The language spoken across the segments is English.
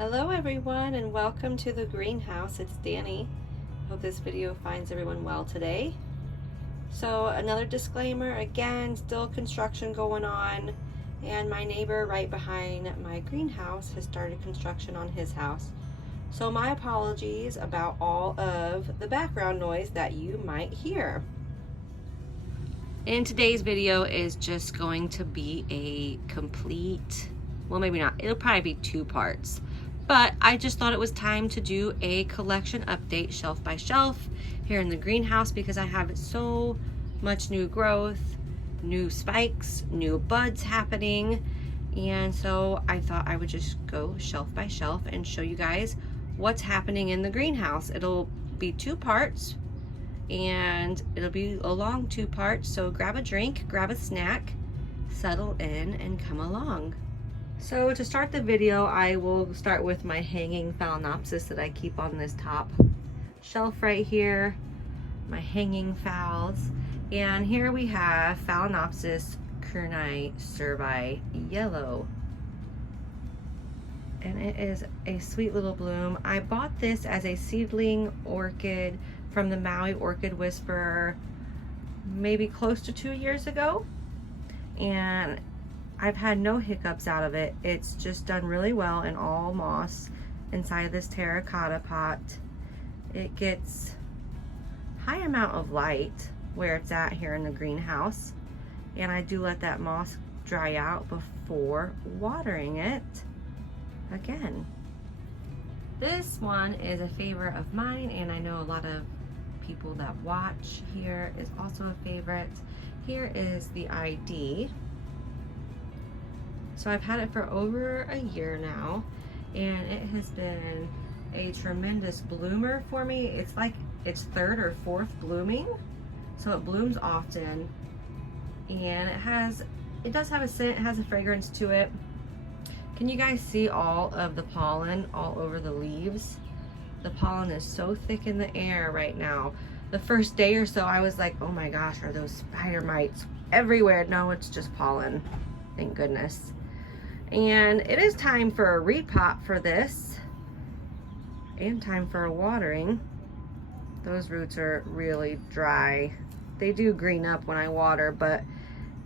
Hello everyone and welcome to the greenhouse. It's Danny. Hope this video finds everyone well today. So another disclaimer, again, still construction going on, and my neighbor right behind my greenhouse has started construction on his house. So my apologies about all of the background noise that you might hear. And today's video is just going to be a complete, well maybe not, it'll probably be two parts. But I just thought it was time to do a collection update shelf by shelf here in the greenhouse because I have so much new growth, new spikes, new buds happening. And so I thought I would just go shelf by shelf and show you guys what's happening in the greenhouse. It'll be two parts and it'll be a long two parts. So grab a drink, grab a snack, settle in and come along. So to start the video, I will start with my hanging Phalaenopsis that I keep on this top shelf right here, my hanging phals. And here we have Phalaenopsis kernite cervi yellow. And it is a sweet little bloom. I bought this as a seedling orchid from the Maui Orchid Whisperer maybe close to 2 years ago. And I've had no hiccups out of it. It's just done really well in all moss inside of this terracotta pot. It gets high amount of light where it's at here in the greenhouse. And I do let that moss dry out before watering it again. This one is a favorite of mine, and I know a lot of people that watch here is also a favorite. Here is the ID. So I've had it for over a year now, and it has been a tremendous bloomer for me. It's like its third or fourth blooming, so it blooms often, and it does have a scent, it has a fragrance to it. Can you guys see all of the pollen all over the leaves? The pollen is so thick in the air right now. The first day or so I was like, oh my gosh, are those spider mites everywhere? No, it's just pollen, thank goodness. And it is time for a repot for this and time for a watering. Those roots are really dry. They do green up when I water, but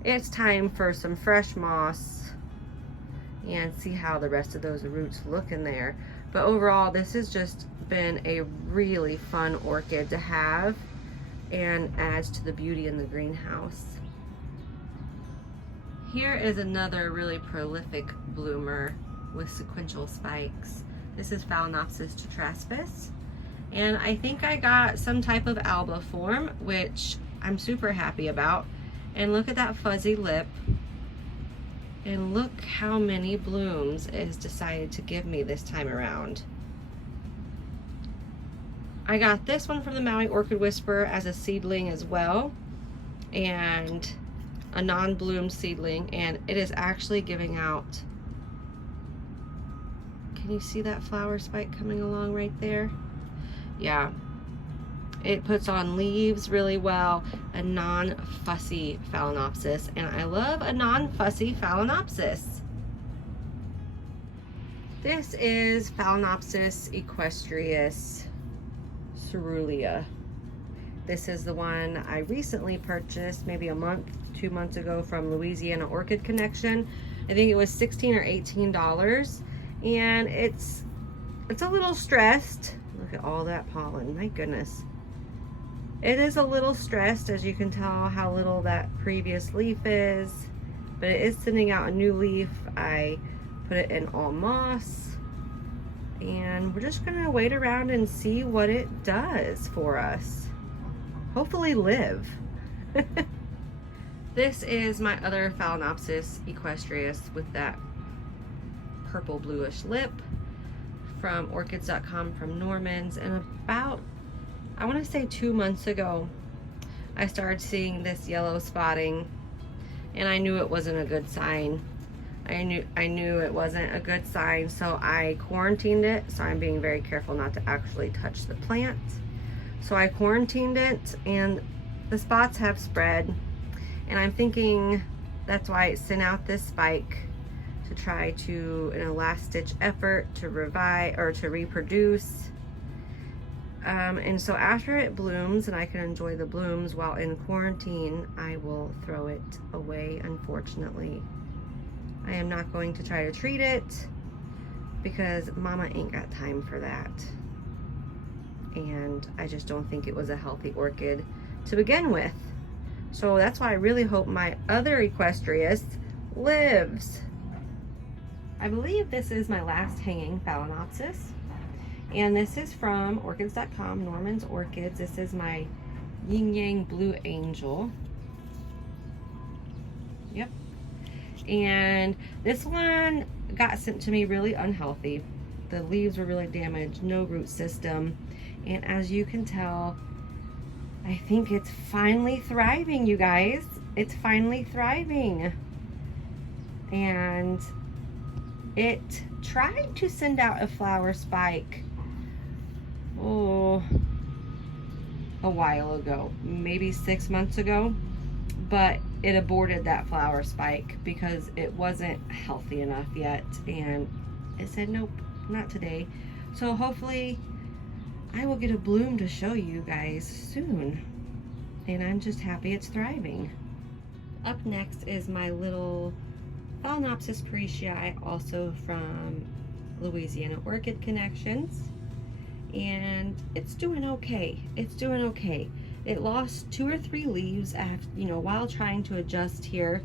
it's time for some fresh moss and see how the rest of those roots look in there. But overall, this has just been a really fun orchid to have and adds to the beauty in the greenhouse. Here is another really prolific bloomer with sequential spikes. This is Phalaenopsis trespass, and I think I got some type of albiform, which I'm super happy about. And look at that fuzzy lip, and look how many blooms it has decided to give me this time around. I got this one from the Maui Orchid Whisperer as a seedling as well, and a non-bloomed seedling, and it is actually giving out. Can you see that flower spike coming along right there? Yeah, it puts on leaves really well. A non-fussy Phalaenopsis, and I love a non-fussy Phalaenopsis. This is Phalaenopsis equestrias cerulea. This is the one I recently purchased maybe a month, 2 months ago from Louisiana Orchid Connection. I think it was $16 or $18, and it's a little stressed. Look at all that pollen, my goodness. It is a little stressed, as you can tell how little that previous leaf is, but it is sending out a new leaf. I put it in all moss, and we're just gonna wait around and see what it does for us. Hopefully live. This is my other Phalaenopsis equestrias with that purple bluish lip from orchids.com from Norman's. And about, I want to say 2 months ago, I started seeing this yellow spotting, and I knew it wasn't a good sign. I knew it wasn't a good sign, so I quarantined it. So I'm being very careful not to actually touch the plant. So I quarantined it, and the spots have spread, and I'm thinking that's why it sent out this spike to try to, in a last ditch effort, to revive or to reproduce. And so after it blooms and I can enjoy the blooms while in quarantine, I will throw it away, unfortunately. I am not going to try to treat it because mama ain't got time for that. And I just don't think it was a healthy orchid to begin with. So that's why I really hope my other equestrias lives. I believe this is my last hanging Phalaenopsis. And this is from orchids.com, Norman's Orchids. This is my Yinyang Blue Angel. Yep. And this one got sent to me really unhealthy. The leaves were really damaged, no root system. And as you can tell, I think it's finally thriving, you guys. It's finally thriving. And it tried to send out a flower spike a while ago, maybe 6 months ago, but it aborted that flower spike because it wasn't healthy enough yet, and it said nope, not today. So hopefully I will get a bloom to show you guys soon, and I'm just happy it's thriving. Up next is my little Phalaenopsis parisi, also from Louisiana Orchid Connections. And it's doing okay. It's doing okay. It lost 2 or 3 leaves after, while trying to adjust here,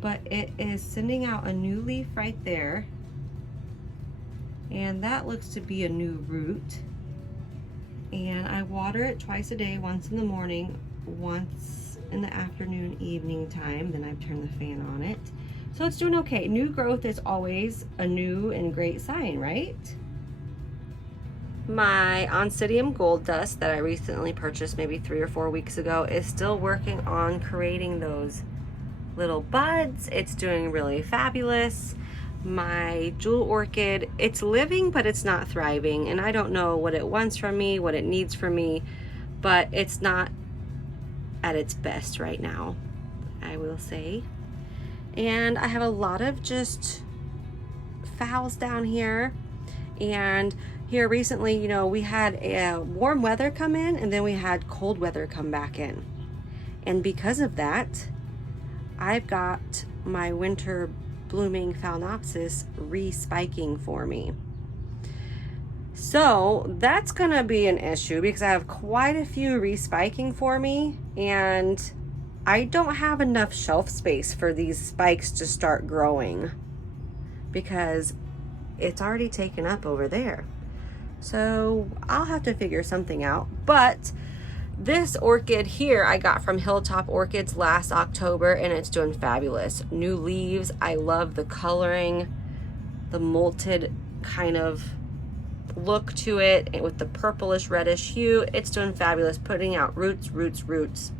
but it is sending out a new leaf right there. And that looks to be a new root. And I water it twice a day, once in the morning, once in the afternoon, evening time. Then I've turned the fan on it. So it's doing okay. New growth is always a new and great sign, right? My Oncidium Gold Dust that I recently purchased maybe 3 or 4 weeks ago is still working on creating those little buds. It's doing really fabulous. My Jewel Orchid, it's living, but it's not thriving. And I don't know what it wants from me, what it needs from me, but it's not at its best right now, I will say. And I have a lot of just phals down here. And here recently, we had a warm weather come in, and then we had cold weather come back in. And because of that, I've got my winter blooming Phalaenopsis re-spiking for me. So that's gonna be an issue because I have quite a few re-spiking for me, and I don't have enough shelf space for these spikes to start growing because it's already taken up over there. So I'll have to figure something out. But this orchid here I got from Hilltop Orchids last October, and it's doing fabulous. New leaves. I love the coloring, the molted kind of look to it, and with the purplish reddish hue. It's doing fabulous, putting out roots, roots, roots.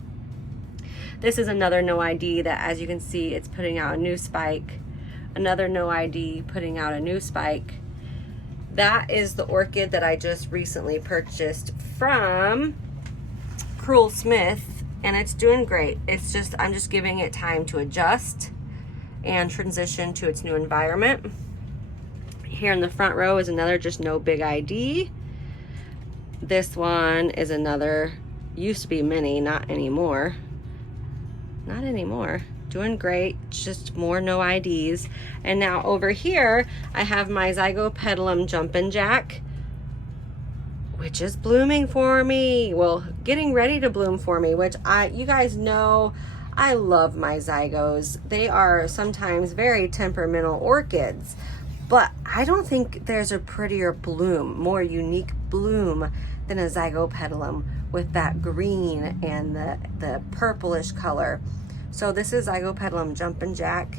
This is another no ID that, as you can see, it's putting out a new spike. Another no ID putting out a new spike. That is the orchid that I just recently purchased from Cruel Smith, and it's doing great. It's just, I'm just giving it time to adjust and transition to its new environment. Here in the front row is another just no big ID. This one is another, used to be mini, not anymore. Not anymore. Doing great, just more no IDs. And now over here, I have my Zygopedilum Jumpin' Jack, which is blooming for me. Well, getting ready to bloom for me, which you guys know, I love my Zygos. They are sometimes very temperamental orchids, but I don't think there's a prettier bloom, more unique bloom than a Zygopedilum with that green and the purplish color. So this is Zygopedilum Jumpin' Jack,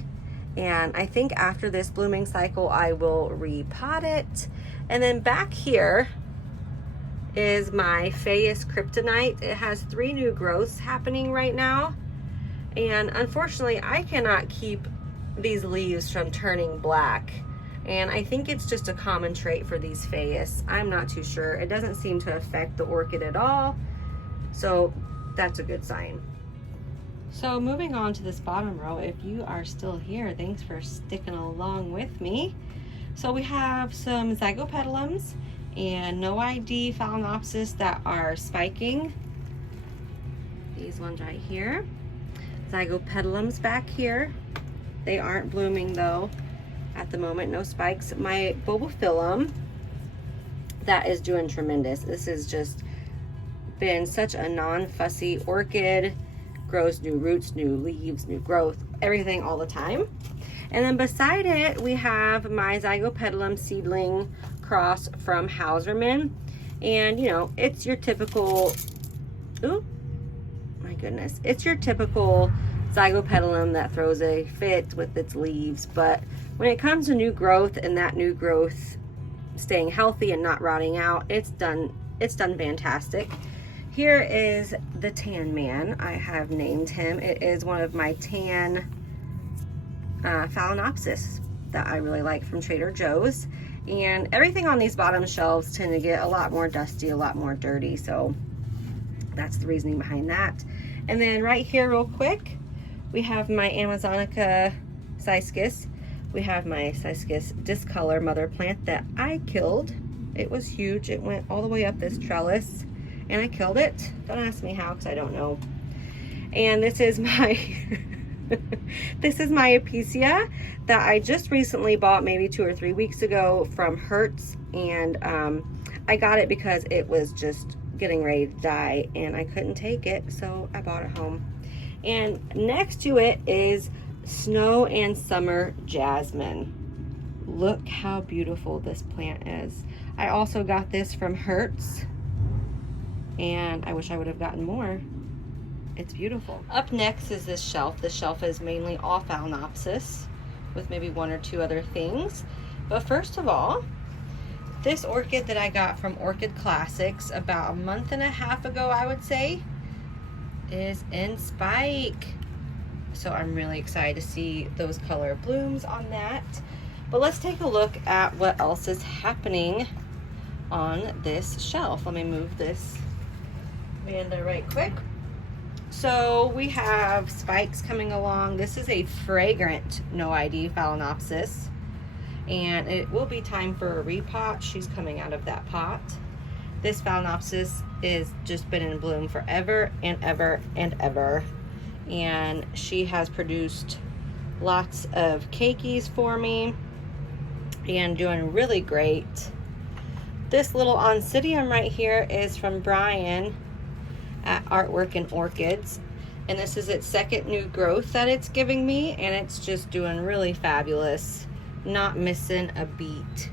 and I think after this blooming cycle I will repot it. And then back here is my Phalaenopsis Kryptonite. It has 3 new growths happening right now, and unfortunately I cannot keep these leaves from turning black, and I think it's just a common trait for these Phalaenopsis. I'm not too sure. It doesn't seem to affect the orchid at all, so that's a good sign. So moving on to this bottom row, if you are still here, thanks for sticking along with me. So we have some zygopetalums and no ID Phalaenopsis that are spiking. These ones right here. Zygopetalums back here. They aren't blooming though at the moment, no spikes. My bulbophyllum, that is doing tremendous. This has just been such a non-fussy orchid. Grows new roots, new leaves, new growth, everything all the time. And then beside it, we have my zygopetalum seedling cross from Hauserman. And you know, it's your typical, ooh, my goodness. It's your typical zygopetalum that throws a fit with its leaves. But when it comes to new growth and that new growth staying healthy and not rotting out, it's done fantastic. Here is the Tan Man. I have named him. It is one of my tan Phalaenopsis that I really like from Trader Joe's. And everything on these bottom shelves tend to get a lot more dusty, a lot more dirty. So that's the reasoning behind that. And then right here real quick, we have my Amazonica ciscus. We have my ciscus discolor mother plant that I killed. It was huge. It went all the way up this trellis. And I killed it. Don't ask me how, because I don't know. And this is my this is my Apicia that I just recently bought maybe 2 or 3 weeks ago from Hertz. And I got it because it was just getting ready to die and I couldn't take it, so I bought it home. And next to it is Snow and Summer Jasmine. Look how beautiful this plant is. I also got this from Hertz. And I wish I would have gotten more. It's beautiful. Up next is this shelf. This shelf is mainly all Phalaenopsis with maybe 1 or 2 other things. But first of all, this orchid that I got from Orchid Classics about 1.5 months ago, I would say, is in spike. So I'm really excited to see those color blooms on that. But let's take a look at what else is happening on this shelf. Let me move this Amanda right quick. So we have spikes coming along. This is a fragrant no ID Phalaenopsis, and it will be time for a repot. She's coming out of that pot. This Phalaenopsis is just been in bloom forever and ever and ever, and she has produced lots of cakeys for me and doing really great. This little oncidium right here is from Brian at Artwork and Orchids, and this is its 2nd new growth that it's giving me, and it's just doing really fabulous, not missing a beat.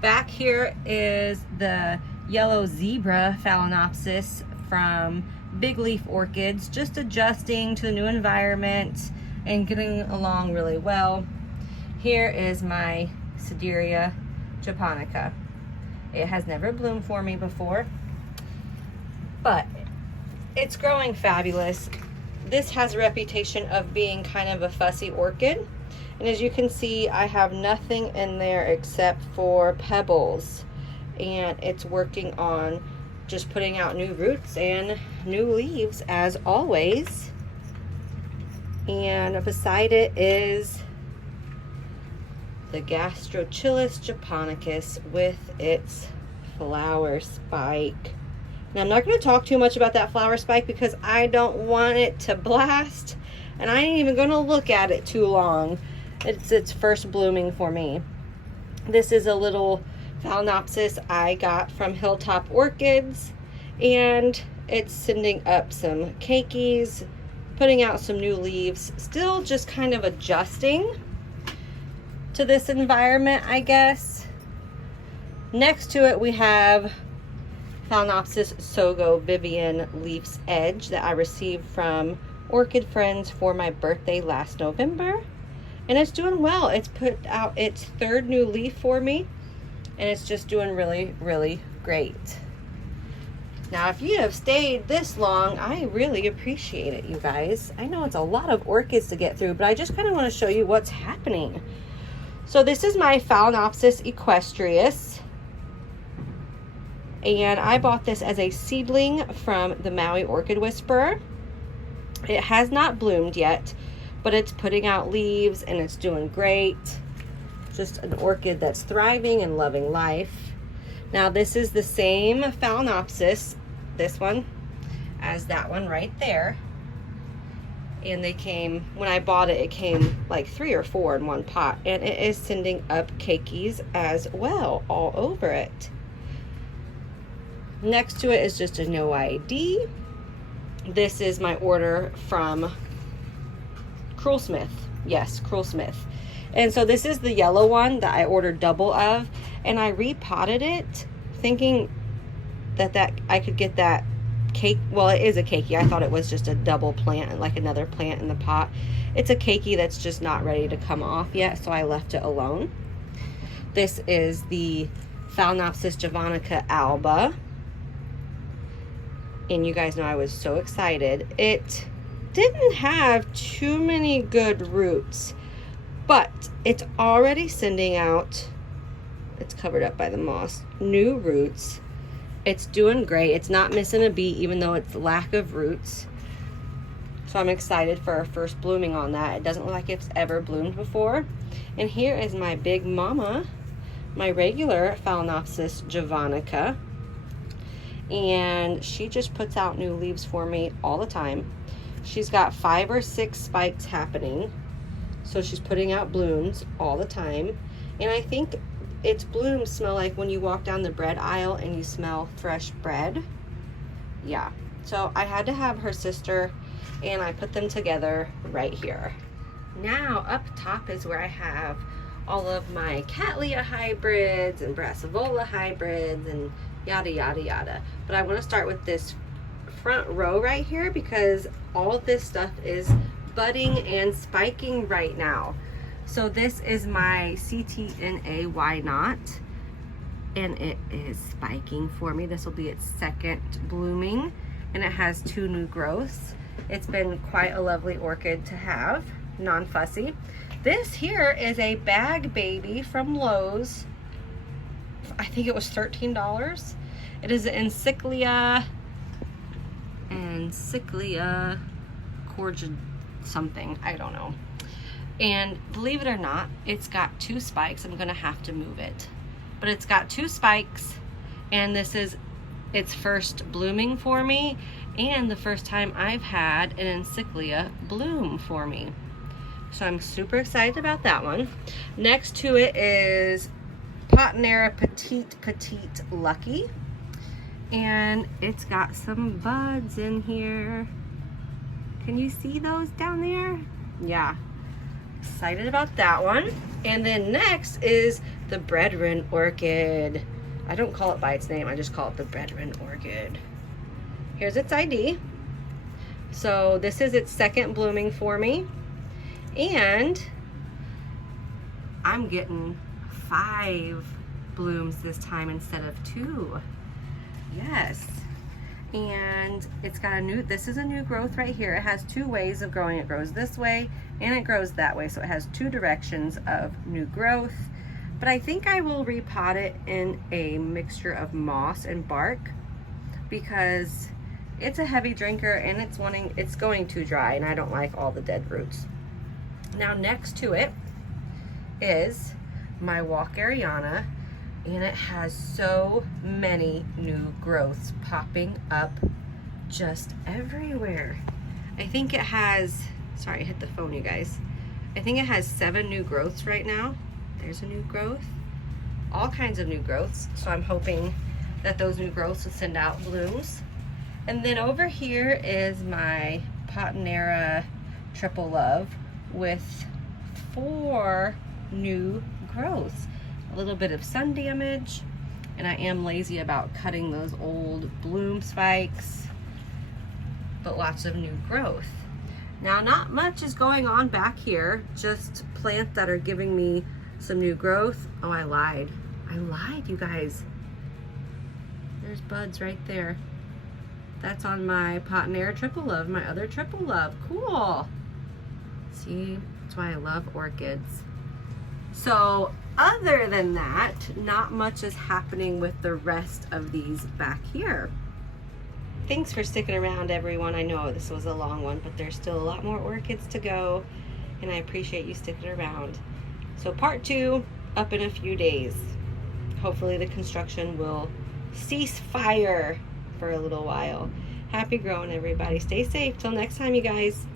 Back here is the yellow zebra Phalaenopsis from Big Leaf Orchids, just adjusting to the new environment and getting along really well. Here is my Sideria japonica. It has never bloomed for me before, but it's growing fabulous. This has a reputation of being kind of a fussy orchid, and as you can see, I have nothing in there except for pebbles, and it's working on just putting out new roots and new leaves as always. And beside it is the Gastrochilus japonicus with its flower spike. Now, I'm not going to talk too much about that flower spike because I don't want it to blast, and I ain't even going to look at it too long. It's its first blooming for me. This is a little Phalaenopsis I got from Hilltop Orchids, and it's sending up some cakeys, putting out some new leaves, still just kind of adjusting to this environment, I guess. Next to it, we have Phalaenopsis Sogo Vivian Leaf's Edge that I received from Orchid Friends for my birthday last November. And it's doing well. It's put out its 3rd new leaf for me, and it's just doing really, really great. Now, if you have stayed this long, I really appreciate it, you guys. I know it's a lot of orchids to get through, but I just kind of want to show you what's happening. So this is my Phalaenopsis equestrias, and I bought this as a seedling from the Maui Orchid Whisperer. It has not bloomed yet, but it's putting out leaves and it's doing great. Just an orchid that's thriving and loving life. Now this is the same Phalaenopsis, this one, as that one right there. And they came, when I bought it, it came like 3 or 4 in one pot. And it is sending up keikis as well all over it. Next to it is just a no ID. This is my order from Smith. Yes, Smith. And so this is the yellow one that I ordered double of, and I repotted it thinking that I could get that cake. Well, it is a keiki. I thought it was just a double plant, like another plant in the pot. It's a keiki that's just not ready to come off yet, so I left it alone. This is the Phalaenopsis javanica alba. And you guys know I was so excited. It didn't have too many good roots, but it's already sending out, it's covered up by the moss, new roots. It's doing great. It's not missing a beat, even though it's lack of roots. So I'm excited for our first blooming on that. It doesn't look like it's ever bloomed before. And here is my big mama, my regular Phalaenopsis javanica. And she just puts out new leaves for me all the time. She's got 5 or 6 spikes happening, so she's putting out blooms all the time. And I think its blooms smell like when you walk down the bread aisle and you smell fresh bread. Yeah, so I had to have her sister, and I put them together right here. Now up top is where I have all of my Cattleya hybrids and Brassavola hybrids and yada yada yada. But I want to start with this front row right here because all of this stuff is budding and spiking right now. So this is my CTNA Why Not, and it is spiking for me. This will be its second blooming, and it has 2 new growths. It's been quite a lovely orchid to have, non-fussy. This here is a bag baby from Lowe's. I think it was $13. It is an Encyclia Cordial something, I don't know. And believe it or not, it's got 2 spikes. I'm gonna have to move it. But it's got 2 spikes, and this is its first blooming for me, and the first time I've had an Encyclia bloom for me. So I'm super excited about that one. Next to it is Partenera Petite Lucky, and it's got some buds in here. Can you see those down there? Yeah, excited about that one. And then next is the Brethren Orchid. I don't call it by its name, I just call it the Brethren Orchid. Here's its ID. So this is its second blooming for me, and I'm getting 5 blooms this time instead of 2. Yes. And it's got a new, this is a new growth right here. It has 2 ways of growing. It grows this way and it grows that way. So it has 2 directions of new growth. But I think I will repot it in a mixture of moss and bark because it's a heavy drinker and it's going too dry, and I don't like all the dead roots. Now next to it is my Walkeriana, and it has so many new growths popping up just everywhere. I think it has, sorry, I hit the phone, you guys. I think it has 7 new growths right now. There's a new growth, all kinds of new growths. So I'm hoping that those new growths will send out blooms. And then over here is my Partenera Triple Love with 4 new growths. A little bit of sun damage, and I am lazy about cutting those old bloom spikes, but lots of new growth. Now not much is going on back here, just plants that are giving me some new growth. Oh, I lied, you guys. There's buds right there. That's on my Partenera Triple Love, my other Triple Love. Cool. See, that's why I love orchids. So other than that, not much is happening with the rest of these back here. thanks for sticking around, everyone. I know this was a long one, but there's still a lot more orchids to go, and I appreciate you sticking around. So part 2 up in a few days. Hopefully the construction will cease fire for a little while. Happy growing, everybody. Stay safe. Till next time, you guys.